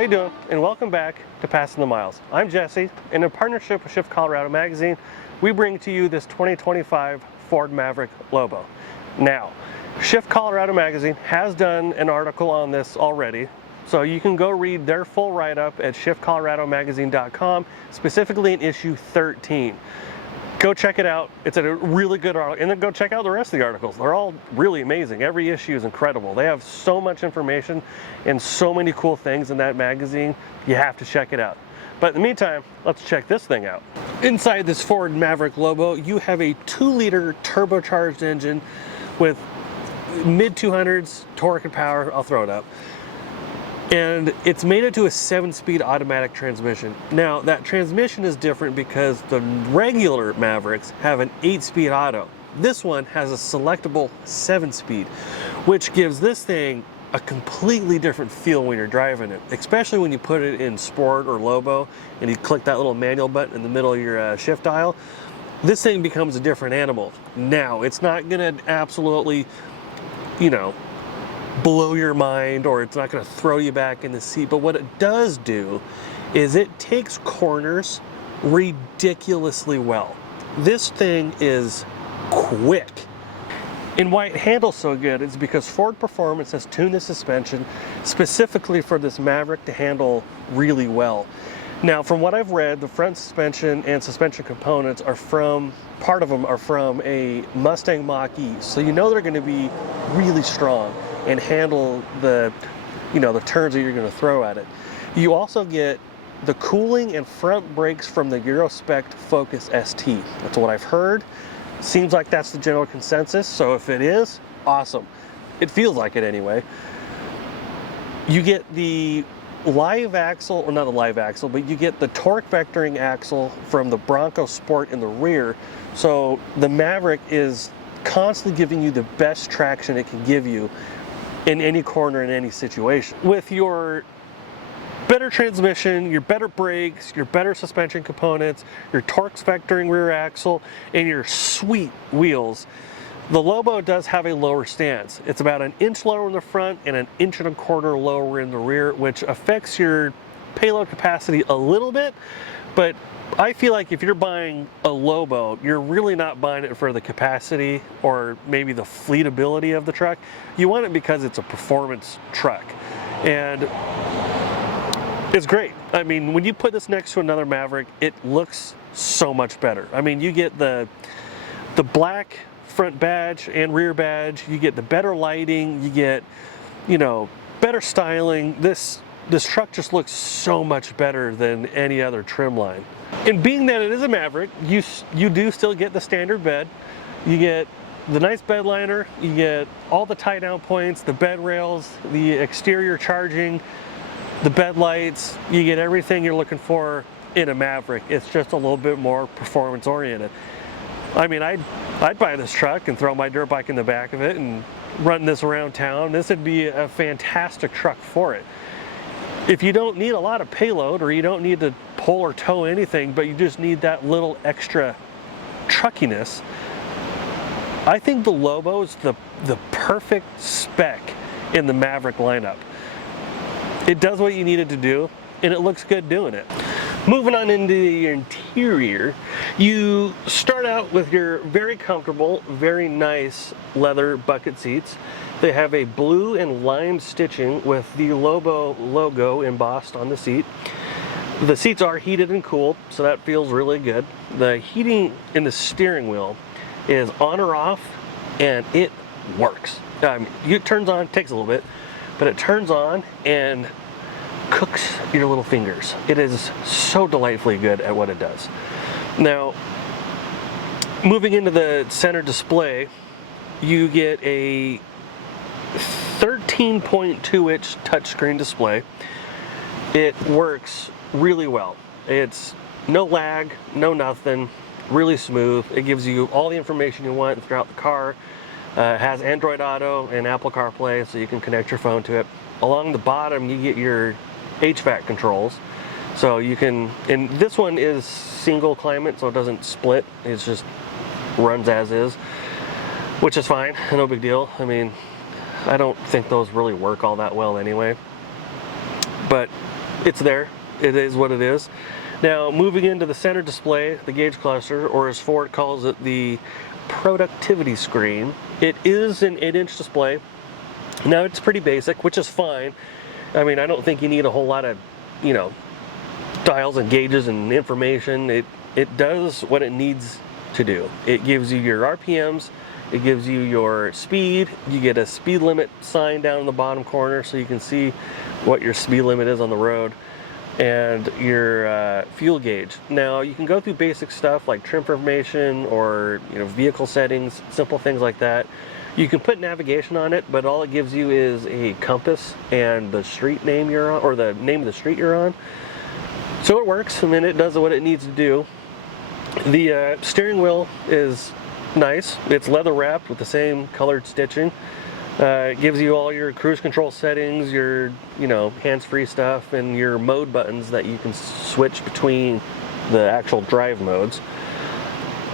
How you doing? And welcome back to Passing the Miles. I'm Jesse, and in partnership with Shift Colorado Magazine, we bring to you this 2025 Ford Maverick Lobo. Now, Shift Colorado Magazine has done an article on this already, so you can go read their full write-up at shiftcoloradomagazine.com, specifically in issue 13. Go check it out. It's a really good article. And then go check out the rest of the articles. They're all really amazing. Every issue is incredible. They have so much information and so many cool things in that magazine. You have to check it out. But in the meantime, let's check this thing out. Inside this Ford Maverick Lobo, you have a 2-liter turbocharged engine with mid-200s torque and power. I'll throw it up. And it's made it to a 7-speed automatic transmission. Now, that transmission is different because the regular Mavericks have an 8-speed auto. This one has a selectable 7-speed, which gives this thing a completely different feel when you're driving it, especially when you put it in Sport or Lobo and you click that little manual button in the middle of your shift dial. This thing becomes a different animal. Now, it's not gonna absolutely, blow your mind, or it's not going to throw you back in the seat, but what it does do is it takes corners ridiculously well. This thing is quick. And why it handles so good is because Ford Performance has tuned the suspension specifically for this Maverick to handle really well. Now, from what I've read, the front suspension and suspension components are part of them are from a Mustang Mach-E, so you know they're going to be really strong and handle the turns that you're going to throw at it. You also get the cooling and front brakes from the Eurospec Focus ST. That's what I've heard. Seems like that's the general consensus, so if it is, awesome. It feels like it anyway. You get the live axle, or not a live axle, but you get the torque vectoring axle from the Bronco Sport in the rear, so the Maverick is constantly giving you the best traction it can give you in any corner, in any situation. With your better transmission, your better brakes, your better suspension components, your torque vectoring rear axle, and your sweet wheels, the Lobo does have a lower stance. It's about 1 inch lower in the front and 1.25 inches lower in the rear, which affects your payload capacity a little bit, but I feel like if you're buying a Lobo, you're really not buying it for the capacity or maybe the fleetability of the truck. You want it because it's a performance truck. And it's great. I mean, when you put this next to another Maverick, it looks so much better. I mean, you get the black front badge and rear badge, you get the better lighting, you get, better styling. This truck just looks so much better than any other trim line. And being that it is a Maverick, you do still get the standard bed. You get the nice bed liner, you get all the tie down points, the bed rails, the exterior charging, the bed lights. You get everything you're looking for in a Maverick. It's just a little bit more performance oriented. I mean, I'd buy this truck and throw my dirt bike in the back of it and run this around town. This would be a fantastic truck for it. If you don't need a lot of payload, or you don't need to pull or tow anything, but you just need that little extra truckiness, I think the Lobo is the perfect spec in the Maverick lineup. It does what you need it to do, and it looks good doing it. Moving on into the interior, you start out with your very comfortable, very nice leather bucket seats. They have a blue and lime stitching with the Lobo logo embossed on the seat. The seats are heated and cooled, so that feels really good. The heating in the steering wheel is on or off, and it works. It turns on, takes a little bit, but it turns on and cooks your little fingers. It is so delightfully good at what it does. Now, moving into the center display, you get a 13.2-inch touchscreen display. It works really well. It's no lag, no nothing, really smooth. It gives you all the information you want throughout the car. It has Android Auto and Apple CarPlay, so you can connect your phone to it. Along the bottom, you get your HVAC controls. So you can, and this one is single climate, so it doesn't split. It just runs as is, which is fine, no big deal. I mean, I don't think those really work all that well anyway. But it's there. It is what it is. Now, moving into the center display, the gauge cluster, or as Ford calls it, the productivity screen, it is an 8-inch display. Now, it's pretty basic, which is fine. I mean, I don't think you need a whole lot of, you know, dials and gauges and information. It does what it needs to do. It gives you your RPMs, it gives you your speed, you get a speed limit sign down in the bottom corner so you can see what your speed limit is on the road, and your fuel gauge. Now, you can go through basic stuff like trim information or, you know, vehicle settings, simple things like that. You can put navigation on it, but all it gives you is a compass and the street name you're on, or the name of the street you're on. So it works. I mean, it does what it needs to do. The steering wheel is nice. It's leather wrapped with the same colored stitching. It gives you all your cruise control settings, your, you know, hands-free stuff, and your mode buttons that you can switch between the actual drive modes.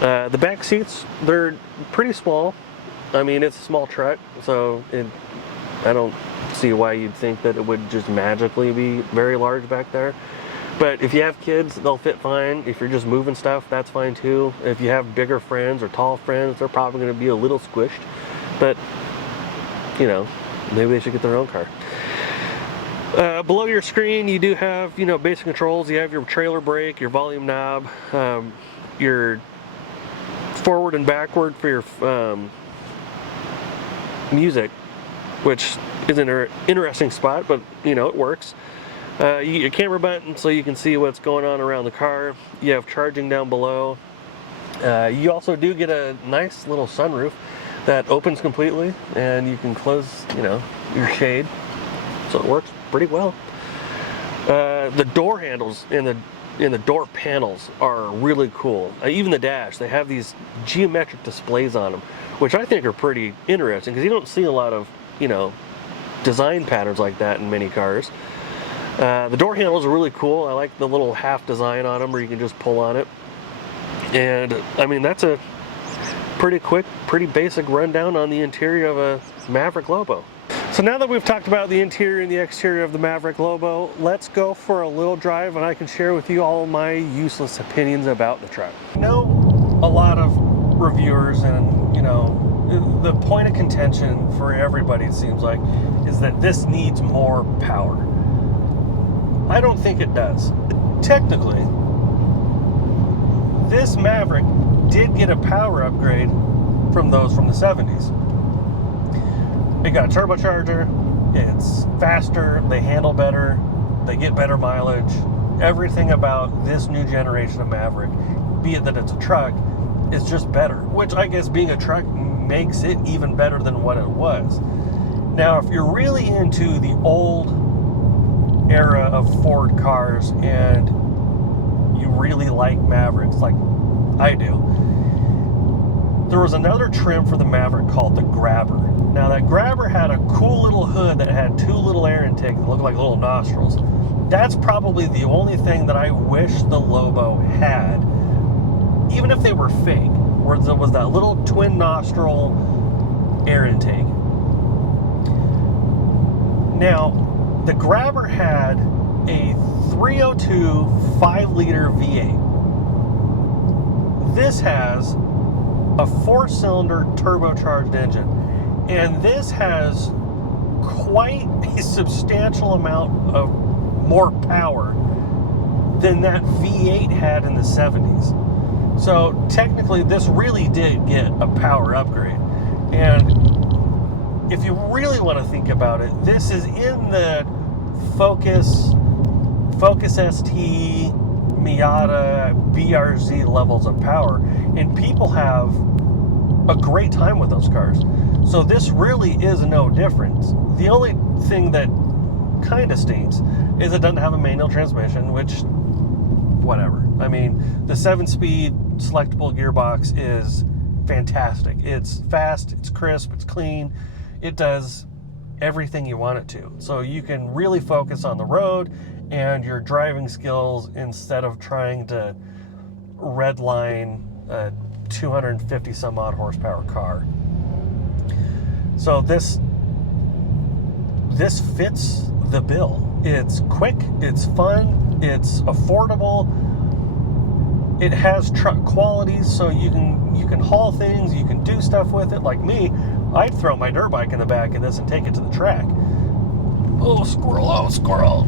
The back seats, they're pretty small. I mean, it's a small truck, so I don't see why you'd think that it would just magically be very large back there. But if you have kids, they'll fit fine. If you're just moving stuff, that's fine too. If you have bigger friends or tall friends, they're probably going to be a little squished. But, you know, maybe they should get their own car. Below your screen, you do have, you know, basic controls. You have your trailer brake, your volume knob, your forward and backward for your music, which is an interesting spot, but, you know, it works. You get your camera button so you can see what's going on around the car. You have charging down below. You also do get a nice little sunroof that opens completely, and you can close, you know, your shade. So it works pretty well. The door handles in the door panels are really cool. Even the dash, they have these geometric displays on them, which I think are pretty interesting because you don't see a lot of, you know, design patterns like that in many cars. The door handles are really cool. I like the little half design on them where you can just pull on it. And I mean, that's a pretty quick, pretty basic rundown on the interior of a Maverick Lobo. So now that we've talked about the interior and the exterior of the Maverick Lobo, let's go for a little drive and I can share with you all my useless opinions about the truck. I know a lot of reviewers, and, you know, the point of contention for everybody, it seems like, is that this needs more power. I don't think it does. Technically, this Maverick did get a power upgrade from those from the 70s. It got a turbocharger, it's faster, they handle better, they get better mileage. Everything about this new generation of Maverick, be it that it's a truck, is just better. Which I guess being a truck makes it even better than what it was. Now, if you're really into the old era of Ford cars and you really like Mavericks like I do, there was another trim for the Maverick called the Grabber. Now, that Grabber had a cool little hood that had two little air intakes that looked like little nostrils. That's probably the only thing that I wish the Lobo had, even if they were fake, where there was that little twin nostril air intake. Now, the Grabber had a 302 5-liter V8. This has a 4-cylinder turbocharged engine, and this has quite a substantial amount of more power than that V8 had in the 70s. So technically, this really did get a power upgrade. And if you really want to think about it, this is in the Focus ST, Miata, BRZ levels of power, and people have a great time with those cars. So this really is no different. The only thing that kind of stinks is it doesn't have a manual transmission, which, whatever. I mean, the 7-speed selectable gearbox is fantastic. It's fast, it's crisp, it's clean. It does everything you want it to. So you can really focus on the road and your driving skills instead of trying to redline a 250 some odd horsepower car. So this fits the bill. It's quick, it's fun, it's affordable. It has truck qualities, so you can haul things, you can do stuff with it. Like me, I'd throw my dirt bike in the back of this and take it to the track. Oh, squirrel, oh, squirrel.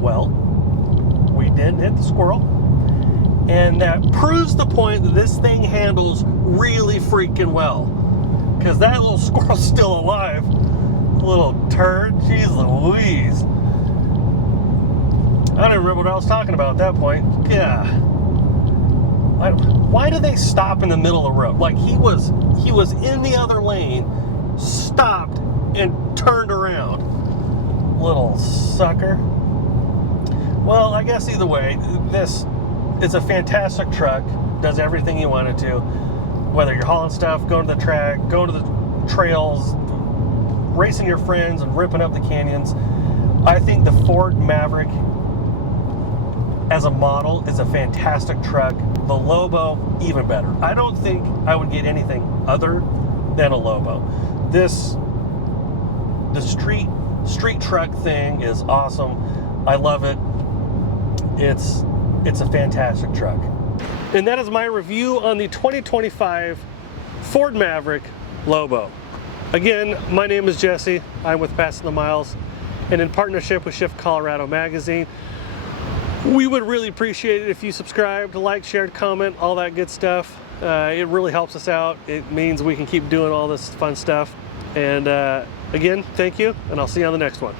Well, we didn't hit the squirrel. And that proves the point that this thing handles really freaking well. Because that little squirrel's still alive. Little turd. Jeez Louise. I don't remember what I was talking about at that point. Yeah. Why do they stop in the middle of the road? Like he was in the other lane, stopped, and turned around. Little sucker. Well, I guess either way, this is a fantastic truck. Does everything you want it to. Whether you're hauling stuff, going to the track, going to the trails, racing your friends and ripping up the canyons. I think the Ford Maverick as a model is a fantastic truck. The Lobo, even better. I don't think I would get anything other than a Lobo. The street truck thing is awesome. I love it. It's a fantastic truck. And that is my review on the 2025 Ford Maverick Lobo. Again, my name is Jesse. I'm with Passing the Miles, and in partnership with Shift Colorado Magazine. We would really appreciate it if you subscribed, liked, shared, comment, all that good stuff. It really helps us out. It means we can keep doing all this fun stuff. And again, thank you, and I'll see you on the next one.